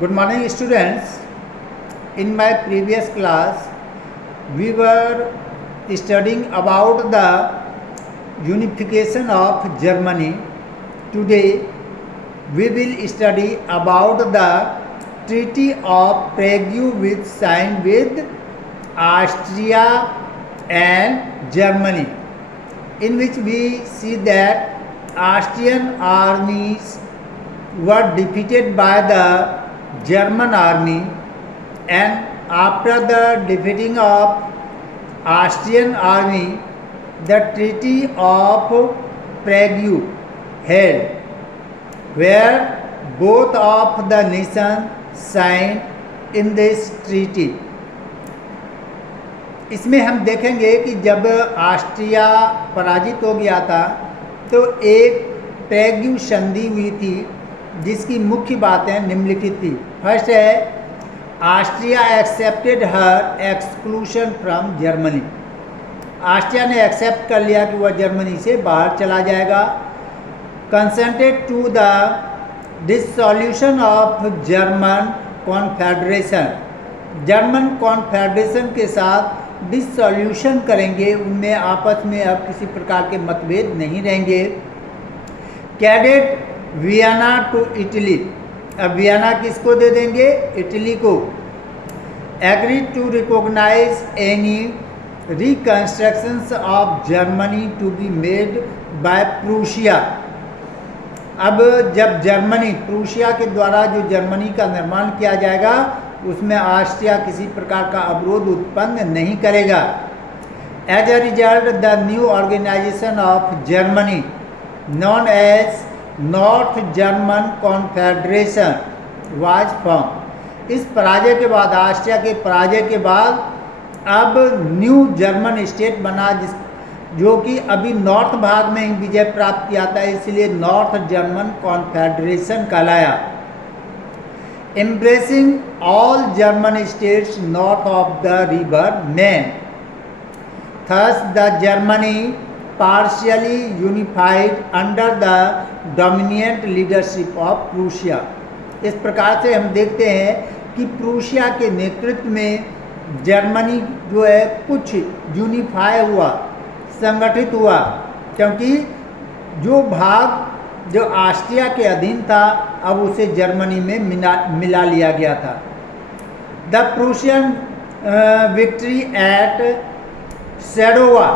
Good morning, students. In my previous class, we were studying about the unification of Germany. Today, we will study about the Treaty of Prague which signed with Austria and Germany, in which we see that Austrian armies were defeated by the German army, and after the defeating of Austrian army, the Treaty of Prague held, where both of the nations signed in this treaty. इसमें हम देखेंगे कि जब Austria पराजित हो गया था तो एक प्रेग्यू संधि हुई थी जिसकी मुख्य बातें निम्नलिखित थी। फर्स्ट है, Austria accepted her exclusion from Germany. Austria ने एक्सेप्ट कर लिया कि वह जर्मनी से बाहर चला जाएगा। Consented to the dissolution of German Confederation. German Confederation के साथ डिसॉल्यूशन करेंगे, उनमें आपस में अब किसी प्रकार के मतभेद नहीं रहेंगे। Ceded Vienna to Italy. अब वियना किसको दे देंगे? इटली को। Agree to recognise any reconstructions of Germany to be made by Prussia. अब जब जर्मनी, प्रूशिया के द्वारा जो जर्मनी का निर्माण किया जाएगा उसमें ऑस्ट्रिया किसी प्रकार का अवरोध उत्पन्न नहीं करेगा। As a result the new organisation of Germany known as North German Confederation was form. इस पराजय के बाद, ऑस्ट्रिया के पराजय के बाद अब न्यू जर्मन स्टेट बना, जो कि अभी नॉर्थ भाग में ही विजय प्राप्त किया था, इसलिए नॉर्थ जर्मन कॉन्फेडरेशन कहलाया। Embracing all German states north of the river Main. Thus the Germany partially unified under the dominant leadership of Prussia. इस प्रकार से हम देखते हैं कि प्रूशिया के नेतृत्व में जर्मनी जो है कुछ यूनिफाई हुआ, संगठित हुआ, क्योंकि जो भाग जो ऑस्ट्रिया के अधीन था अब उसे जर्मनी में मिला लिया गया था। The Prussian victory at Sadowa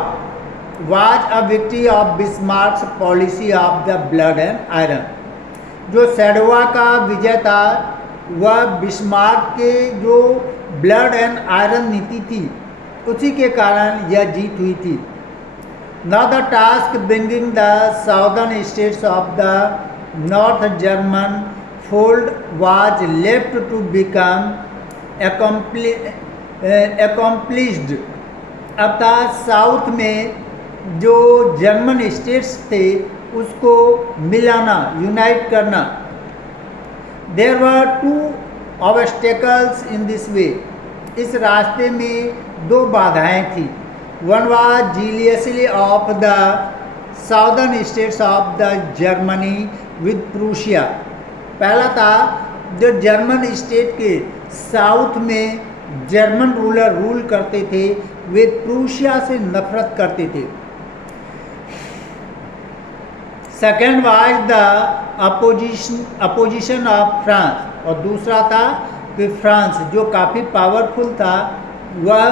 was a victory of Bismarck's policy of the blood and iron. जो सेडोवा का विजय था वह बिस्मार्क के जो ब्लड एंड आयरन नीति थी उसी के कारण यह जीत हुई थी। Now the task bringing the southern states of the North German fold was left to become accomplished। अर्थात साउथ में जो जर्मन स्टेट्स थे उसको मिलाना, यूनाइट करना। There were two obstacles in this way। इस रास्ते में दो बाधाएं थी। One was jealousy of the southern states of the Germany with Prussia। पहला था जो जर्मन स्टेट के साउथ में जर्मन रूलर रूल करते थे वे प्रूशिया से नफरत करते थे। Second was the opposition of France. और दूसरा था कि फ्रांस जो काफ़ी पावरफुल था वह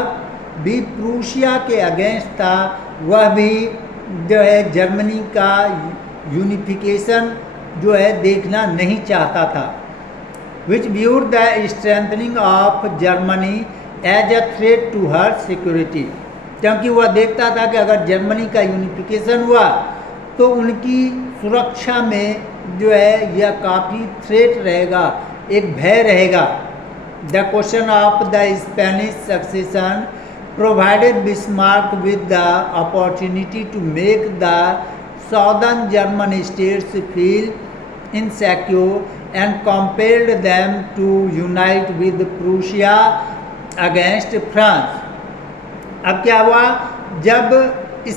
भी प्रूशिया के अगेंस्ट था, वह भी जो है जर्मनी का यूनिफिकेशन जो है देखना नहीं चाहता था। Which viewed the strengthening of Germany as a threat to her security. क्योंकि वह देखता था कि अगर जर्मनी का यूनिफिकेशन हुआ तो उनकी सुरक्षा में जो है यह काफ़ी थ्रेट रहेगा, एक भय रहेगा। The question of the Spanish succession provided Bismarck with the opportunity to make the southern German states feel insecure and compelled them to unite with Prussia against France। अब क्या हुआ, जब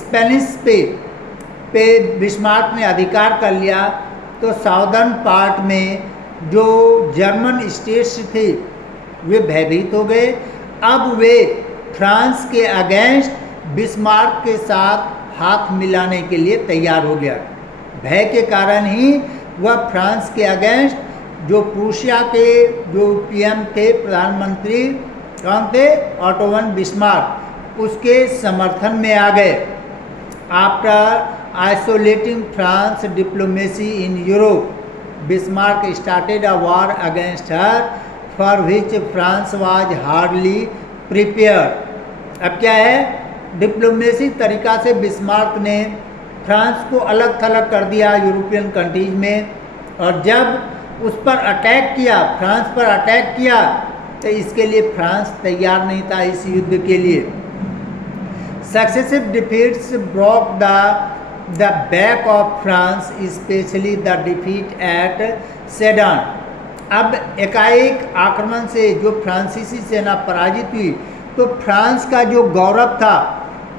स्पेनिश पे बिस्मार्क ने अधिकार कर लिया तो साउदर्न पार्ट में जो जर्मन स्टेट्स थे वे भयभीत हो गए। अब वे फ्रांस के अगेंस्ट बिस्मार्क के साथ हाथ मिलाने के लिए तैयार हो गया। भय के कारण ही वह फ्रांस के अगेंस्ट जो प्रूशिया के जो पीएम थे, प्रधानमंत्री कौन थे, ऑटो वन बिस्मार्क, उसके समर्थन में आ गए। After isolating France diplomacy in Europe, Bismarck started a war against her for which France was hardly prepared. अब क्या है, डिप्लोमेसी तरीका से बिस्मार्क ने फ्रांस को अलग थलग कर दिया यूरोपियन कंट्रीज में, और जब उस पर अटैक किया, फ्रांस पर अटैक किया, तो इसके लिए फ्रांस तैयार नहीं था इस युद्ध के लिए। Successive defeats broke the back of France, specially the defeat at Sedan. अब एकाएक आक्रमण से जो फ्रांसीसी सेना पराजित हुई, तो फ्रांस का जो गौरव था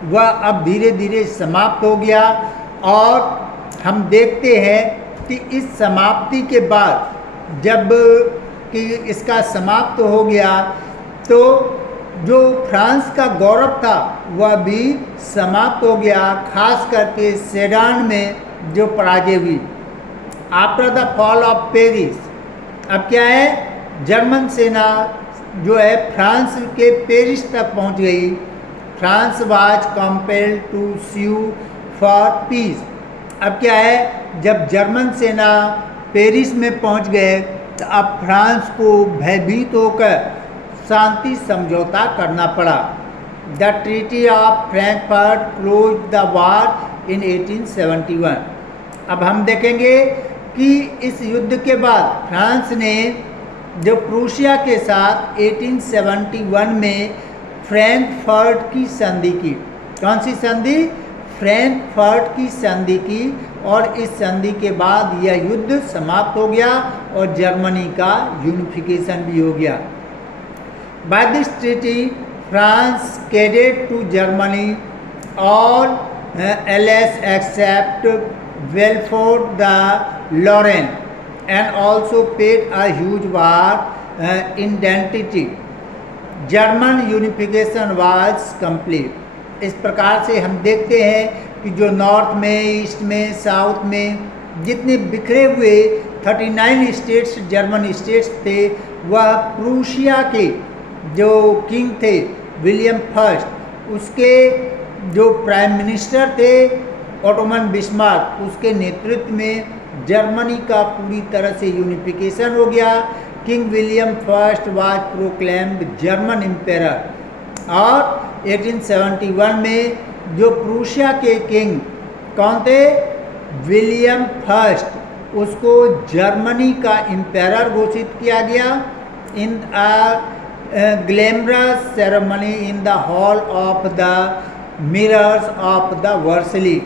वह अब धीरे धीरे समाप्त हो गया। और हम देखते हैं कि इस समाप्ति के बाद जब कि इसका समाप्त हो गया, तो जो फ्रांस का गौरव था वह भी समाप्त हो गया, खास करके सेडान में जो पराजय हुई। After the fall of Paris, अब क्या है, जर्मन सेना जो है फ्रांस के पेरिस तक पहुंच गई। France was compelled to sue for peace. अब क्या है, जब जर्मन सेना पेरिस में पहुंच गए, तो अब फ्रांस को भयभीत होकर शांति समझौता करना पड़ा। The treaty of Frankfurt close the war in 1871। अब हम देखेंगे कि इस युद्ध के बाद फ्रांस ने जो प्रूशिया के साथ 1871 में फ्रैंकफर्ट की संधि की। कौन सी संधि? फ्रैंकफर्ट की संधि की, और इस संधि के बाद यह युद्ध समाप्त हो गया और जर्मनी का यूनिफिकेशन भी हो गया। By this treaty France ceded to Germany all allies except Belfort the Lorraine, and also paid a huge war indemnity. German unification was complete. इस प्रकार से हम देखते हैं कि जो नॉर्थ में, ईस्ट में, साउथ में जितने बिखरे हुए 39 स्टेट्स जर्मन स्टेट्स थे, वह प्रूशिया के जो किंग थे विलियम फर्स्ट, उसके जो प्राइम मिनिस्टर थे ऑटोमन बिस्मार्क, उसके नेतृत्व में जर्मनी का पूरी तरह से यूनिफिकेशन हो गया। King William first was proclaimed German emperor. और 1871 में जो प्रूशिया के किंग कौन थे, विलियम फर्स्ट, उसको जर्मनी का एम्पेरर घोषित किया गया in glamorous ceremony in the hall of the mirrors of the Versailles.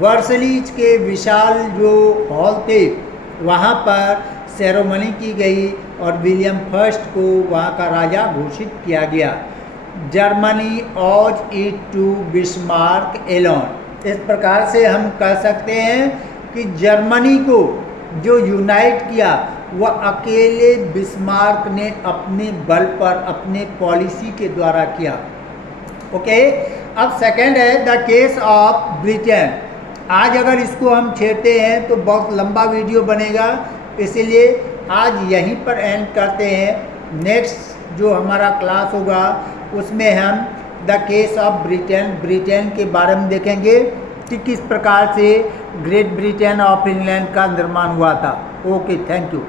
Versailles के विशाल जो हॉल थे वहाँ पर सेरेमनी की गई और विलियम फर्स्ट को वहाँ का राजा घोषित किया गया। Germany owed it to Bismarck alone. इस प्रकार से हम कह सकते हैं कि जर्मनी को जो यूनाइट किया वह अकेले बिस्मार्क ने अपने बल पर, अपने पॉलिसी के द्वारा किया। ओके, अब सेकंड है द केस ऑफ ब्रिटेन। आज अगर इसको हम छेड़ते हैं तो बहुत लंबा वीडियो बनेगा, इसलिए आज यहीं पर एंड करते हैं। नेक्स्ट जो हमारा क्लास होगा उसमें हम द केस ऑफ ब्रिटेन के बारे में देखेंगे कि किस प्रकार से ग्रेट ब्रिटेन ऑफ इंग्लैंड का निर्माण हुआ था। Okay, thank you.